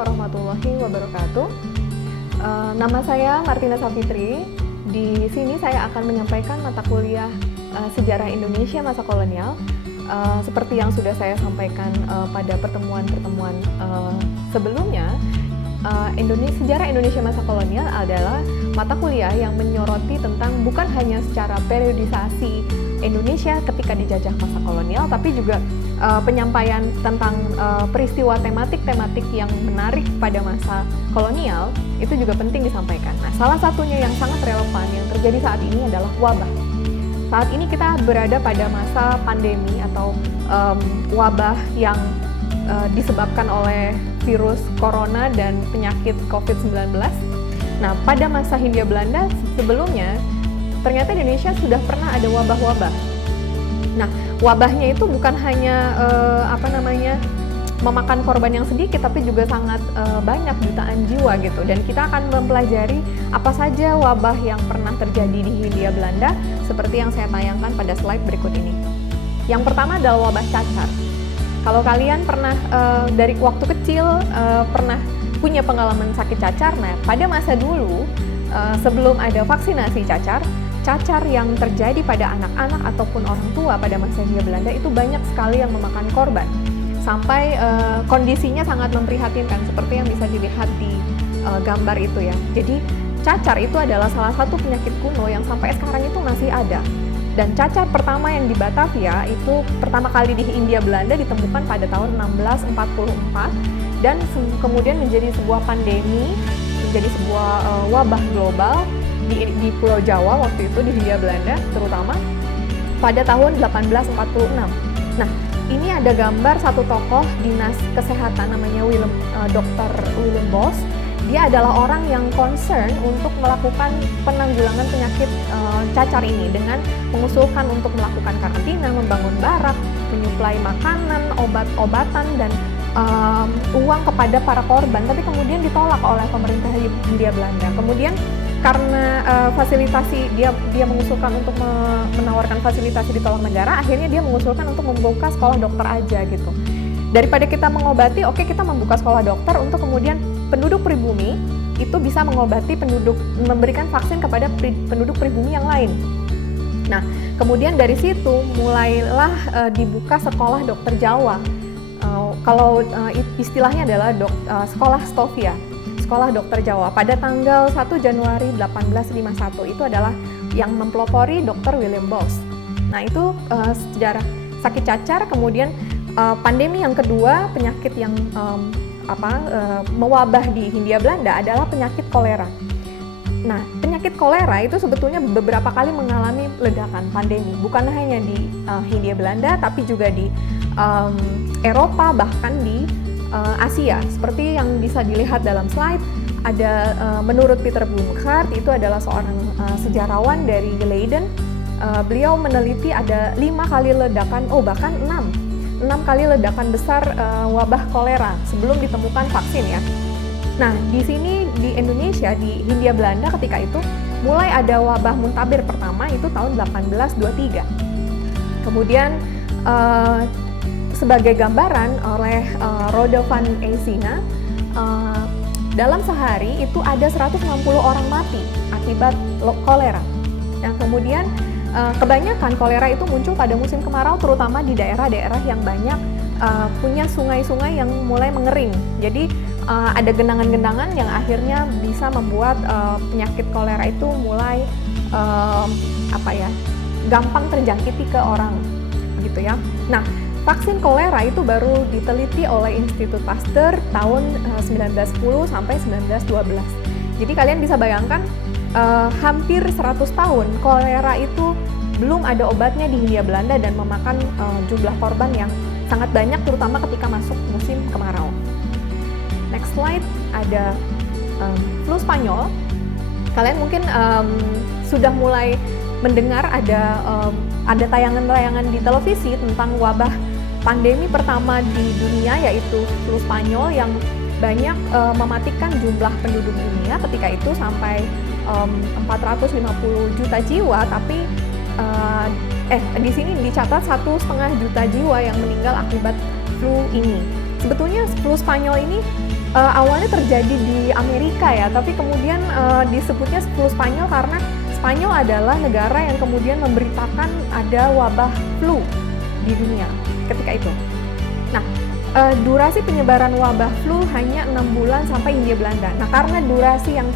warahmatullahi wabarakatuh. Nama saya Martina Safitri. Di sini saya akan menyampaikan mata kuliah Sejarah Indonesia Masa Kolonial. Seperti yang sudah saya sampaikan pada pertemuan-pertemuan sebelumnya, Sejarah Indonesia Masa Kolonial adalah mata kuliah yang menyoroti tentang bukan hanya secara periodisasi Indonesia ketika dijajah masa kolonial, tapi juga penyampaian tentang peristiwa tematik-tematik yang menarik pada masa kolonial itu juga penting disampaikan. Nah, salah satunya yang sangat relevan yang terjadi saat ini adalah wabah. Saat ini kita berada pada masa pandemi atau wabah yang disebabkan oleh virus corona dan penyakit COVID-19. Nah, pada masa Hindia Belanda sebelumnya, ternyata Indonesia sudah pernah ada wabah-wabah. Nah, wabahnya itu bukan hanya memakan korban yang sedikit, tapi juga sangat banyak, jutaan jiwa gitu. Dan kita akan mempelajari apa saja wabah yang pernah terjadi di Hindia Belanda, seperti yang saya tayangkan pada slide berikut ini. Yang pertama adalah wabah cacar. Kalau kalian pernah dari waktu kecil pernah punya pengalaman sakit cacar, nah pada masa dulu sebelum ada vaksinasi cacar yang terjadi pada anak-anak ataupun orang tua pada masa Hindia Belanda itu banyak sekali yang memakan korban. Sampai kondisinya sangat memprihatinkan seperti yang bisa dilihat di gambar itu ya. Jadi cacar itu adalah salah satu penyakit kuno yang sampai sekarang itu masih ada. Dan cacar pertama yang di Batavia itu pertama kali di Hindia Belanda ditemukan pada tahun 1644 dan kemudian menjadi sebuah pandemi, menjadi sebuah wabah global di Pulau Jawa waktu itu di Hindia Belanda terutama pada tahun 1846. Nah, ini ada gambar satu tokoh dinas kesehatan namanya Dr. Willem Bos. Dia adalah orang yang concern untuk melakukan penanggulangan penyakit cacar ini dengan mengusulkan untuk melakukan karantina, membangun barak, menyuplai makanan, obat-obatan, dan uang kepada para korban. Tapi kemudian ditolak oleh pemerintah Hindia Belanda. Kemudian karena fasilitasi dia mengusulkan untuk menawarkan fasilitasi ditolak negara, akhirnya dia mengusulkan untuk membuka sekolah dokter aja gitu. Daripada kita mengobati, oke, kita membuka sekolah dokter untuk kemudian penduduk pribumi itu bisa mengobati memberikan vaksin kepada penduduk pribumi yang lain. Nah, kemudian dari situ mulailah dibuka sekolah dokter Jawa. Kalau istilahnya adalah sekolah Stovia, sekolah dokter Jawa. Pada tanggal 1 Januari 1851 itu adalah yang mempelopori Dr. Willem Bos. Nah, itu sejarah sakit cacar. Kemudian pandemi yang kedua, penyakit yang mewabah di Hindia Belanda adalah penyakit kolera. Nah, penyakit kolera itu sebetulnya beberapa kali mengalami ledakan pandemi, bukan hanya di Hindia Belanda, tapi juga di Eropa, bahkan di Asia. Seperti yang bisa dilihat dalam slide, ada menurut Peter Blomgaard, itu adalah seorang sejarawan dari Leiden. Beliau meneliti ada 5 kali ledakan, bahkan 6 kali ledakan besar wabah kolera sebelum ditemukan vaksin ya. Nah, di sini di Indonesia, di Hindia Belanda ketika itu mulai ada wabah muntabir pertama itu tahun 1823. Kemudian sebagai gambaran oleh Rode van Eysina, dalam sehari itu ada 160 orang mati akibat kolera. Yang kemudian kebanyakan kolera itu muncul pada musim kemarau, terutama di daerah-daerah yang banyak punya sungai-sungai yang mulai mengering. Jadi ada genangan-genangan yang akhirnya bisa membuat penyakit kolera itu mulai gampang terjangkiti ke orang, gitu ya. Nah, vaksin kolera itu baru diteliti oleh Institut Pasteur tahun 1910 sampai 1912. Jadi kalian bisa bayangkan hampir 100 tahun kolera itu belum ada obatnya di Hindia Belanda dan memakan jumlah korban yang sangat banyak, terutama ketika masuk musim kemarau. Next slide, ada flu Spanyol. Kalian mungkin sudah mulai mendengar ada tayangan-tayangan di televisi tentang wabah pandemi pertama di dunia, yaitu flu Spanyol yang banyak mematikan jumlah penduduk dunia ketika itu sampai 450 juta jiwa, tapi di sini dicatat 1,5 juta jiwa yang meninggal akibat flu ini. Sebetulnya flu Spanyol ini awalnya terjadi di Amerika ya, tapi kemudian disebutnya flu Spanyol karena Spanyol adalah negara yang kemudian memberitakan ada wabah flu di dunia ketika itu. Nah, durasi penyebaran wabah flu hanya 6 bulan sampai Hindia Belanda. Nah, karena durasi yang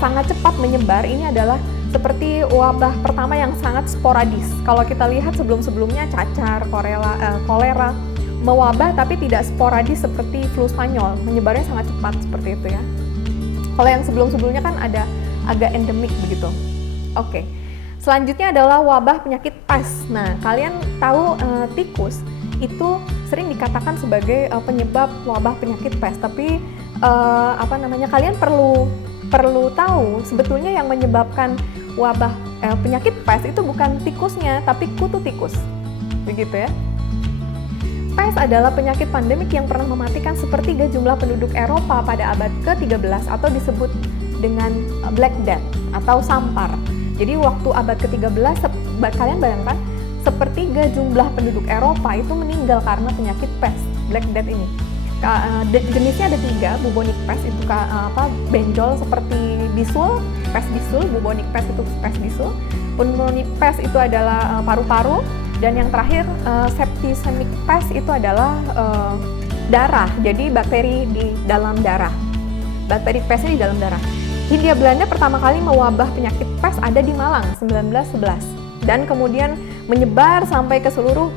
sangat cepat menyebar, ini adalah seperti wabah pertama yang sangat sporadis. Kalau kita lihat sebelum-sebelumnya cacar, kolera, mewabah tapi tidak sporadis seperti flu Spanyol, menyebarnya sangat cepat seperti itu ya. Kalau yang sebelum-sebelumnya kan ada agak endemik begitu. Oke. Selanjutnya adalah wabah penyakit pes. Nah, kalian tahu tikus itu sering dikatakan sebagai penyebab wabah penyakit pes, tapi kalian perlu tahu sebetulnya yang menyebabkan wabah penyakit pes itu bukan tikusnya, tapi kutu tikus. Begitu ya. Pes adalah penyakit pandemik yang pernah mematikan sepertiga jumlah penduduk Eropa pada abad ke-13 atau disebut dengan Black Death atau sampar. Jadi waktu abad ke-13, kalian bayangkan sepertiga jumlah penduduk Eropa itu meninggal karena penyakit pes, Black Death ini. Jenisnya ada 3, bubonic pes itu benjol seperti bisul, pes bisul, bubonic pes itu pes bisul, pneumonic pes itu adalah paru-paru, dan yang terakhir septicemic pes itu adalah darah, jadi bakteri di dalam darah. Bakteri pesnya di dalam darah. Hindia Belanda pertama kali mewabah penyakit pes ada di Malang 1911 dan kemudian menyebar sampai ke seluruh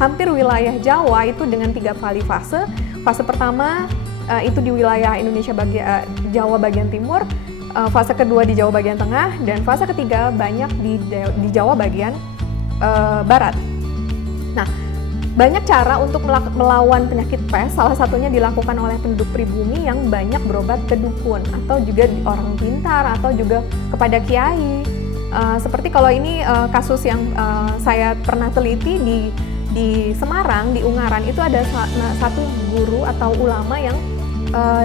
hampir wilayah Jawa itu dengan 3 kali fase. Fase pertama itu di wilayah Indonesia Jawa bagian timur, fase kedua di Jawa bagian tengah, dan fase ketiga banyak di Jawa bagian barat. Nah, banyak cara untuk melawan penyakit pes, salah satunya dilakukan oleh penduduk pribumi yang banyak berobat ke dukun atau juga orang pintar atau juga kepada kiai. Seperti kalau ini kasus yang saya pernah teliti di Semarang, di Ungaran, itu ada satu guru atau ulama yang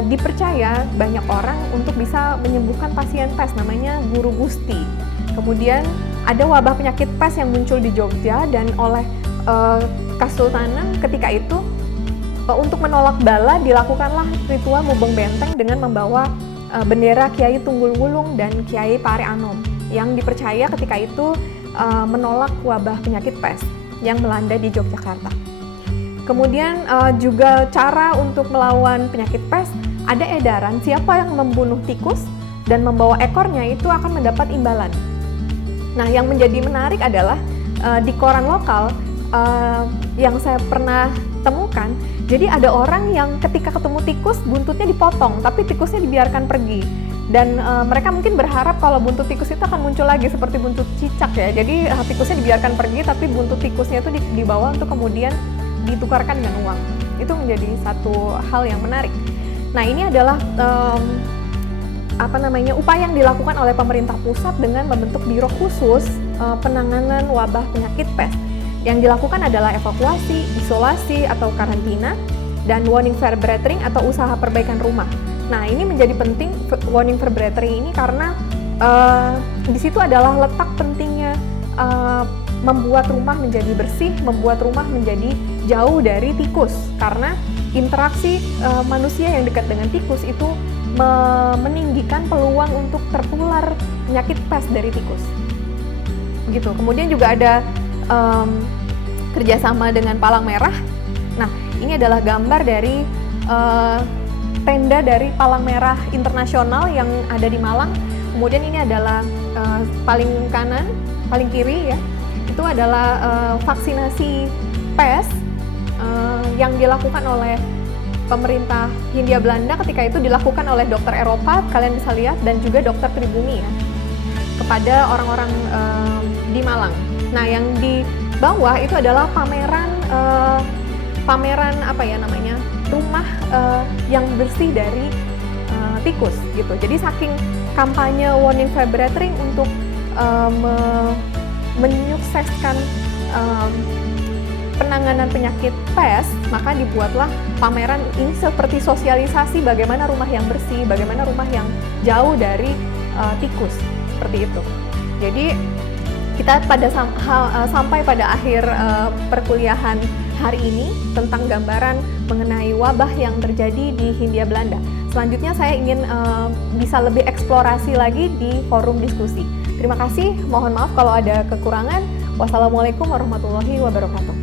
dipercaya banyak orang untuk bisa menyembuhkan pasien pes, namanya Guru Gusti. Kemudian ada wabah penyakit pes yang muncul di Jogja dan oleh Kesultanan ketika itu untuk menolak bala dilakukanlah ritual mubeng benteng dengan membawa bendera Kiai Tunggul Wulung dan Kiai Pare Anom yang dipercaya ketika itu menolak wabah penyakit pes yang melanda di Yogyakarta. Kemudian juga cara untuk melawan penyakit pes, ada edaran siapa yang membunuh tikus dan membawa ekornya itu akan mendapat imbalan. Nah, yang menjadi menarik adalah di koran lokal yang saya pernah temukan, jadi ada orang yang ketika ketemu tikus buntutnya dipotong, tapi tikusnya dibiarkan pergi. Dan mereka mungkin berharap kalau buntut tikus itu akan muncul lagi seperti buntut cicak ya. Jadi tikusnya dibiarkan pergi, tapi buntut tikusnya itu dibawa untuk kemudian ditukarkan dengan uang. Itu menjadi satu hal yang menarik. Nah, ini adalah upaya yang dilakukan oleh pemerintah pusat dengan membentuk biro khusus penanganan wabah penyakit pes. Yang dilakukan adalah evakuasi, isolasi atau karantina, dan warning verbetering atau usaha perbaikan rumah. Nah, ini menjadi penting warning verbetering ini karena di situ adalah letak pentingnya membuat rumah menjadi bersih, membuat rumah menjadi jauh dari tikus. Karena interaksi manusia yang dekat dengan tikus itu meninggikan peluang untuk tertular penyakit pes dari tikus. Begitu. Kemudian juga ada kerjasama dengan Palang Merah. Nah, ini adalah gambar dari tenda dari Palang Merah Internasional yang ada di Malang. Kemudian ini adalah paling kanan, paling kiri ya, itu adalah vaksinasi pes yang dilakukan oleh pemerintah Hindia Belanda. Ketika itu dilakukan oleh dokter Eropa, kalian bisa lihat, dan juga dokter pribumi ya, kepada orang-orang di Malang. Nah, yang di bawah itu adalah pameran rumah yang bersih dari tikus gitu. Jadi saking kampanye warning verbetering untuk menyukseskan penanganan penyakit pes, maka dibuatlah pameran ini seperti sosialisasi bagaimana rumah yang bersih, bagaimana rumah yang jauh dari tikus, seperti itu. Jadi kita sampai pada akhir perkuliahan hari ini tentang gambaran mengenai wabah yang terjadi di Hindia Belanda. Selanjutnya saya ingin bisa lebih eksplorasi lagi di forum diskusi. Terima kasih, mohon maaf kalau ada kekurangan. Wassalamualaikum warahmatullahi wabarakatuh.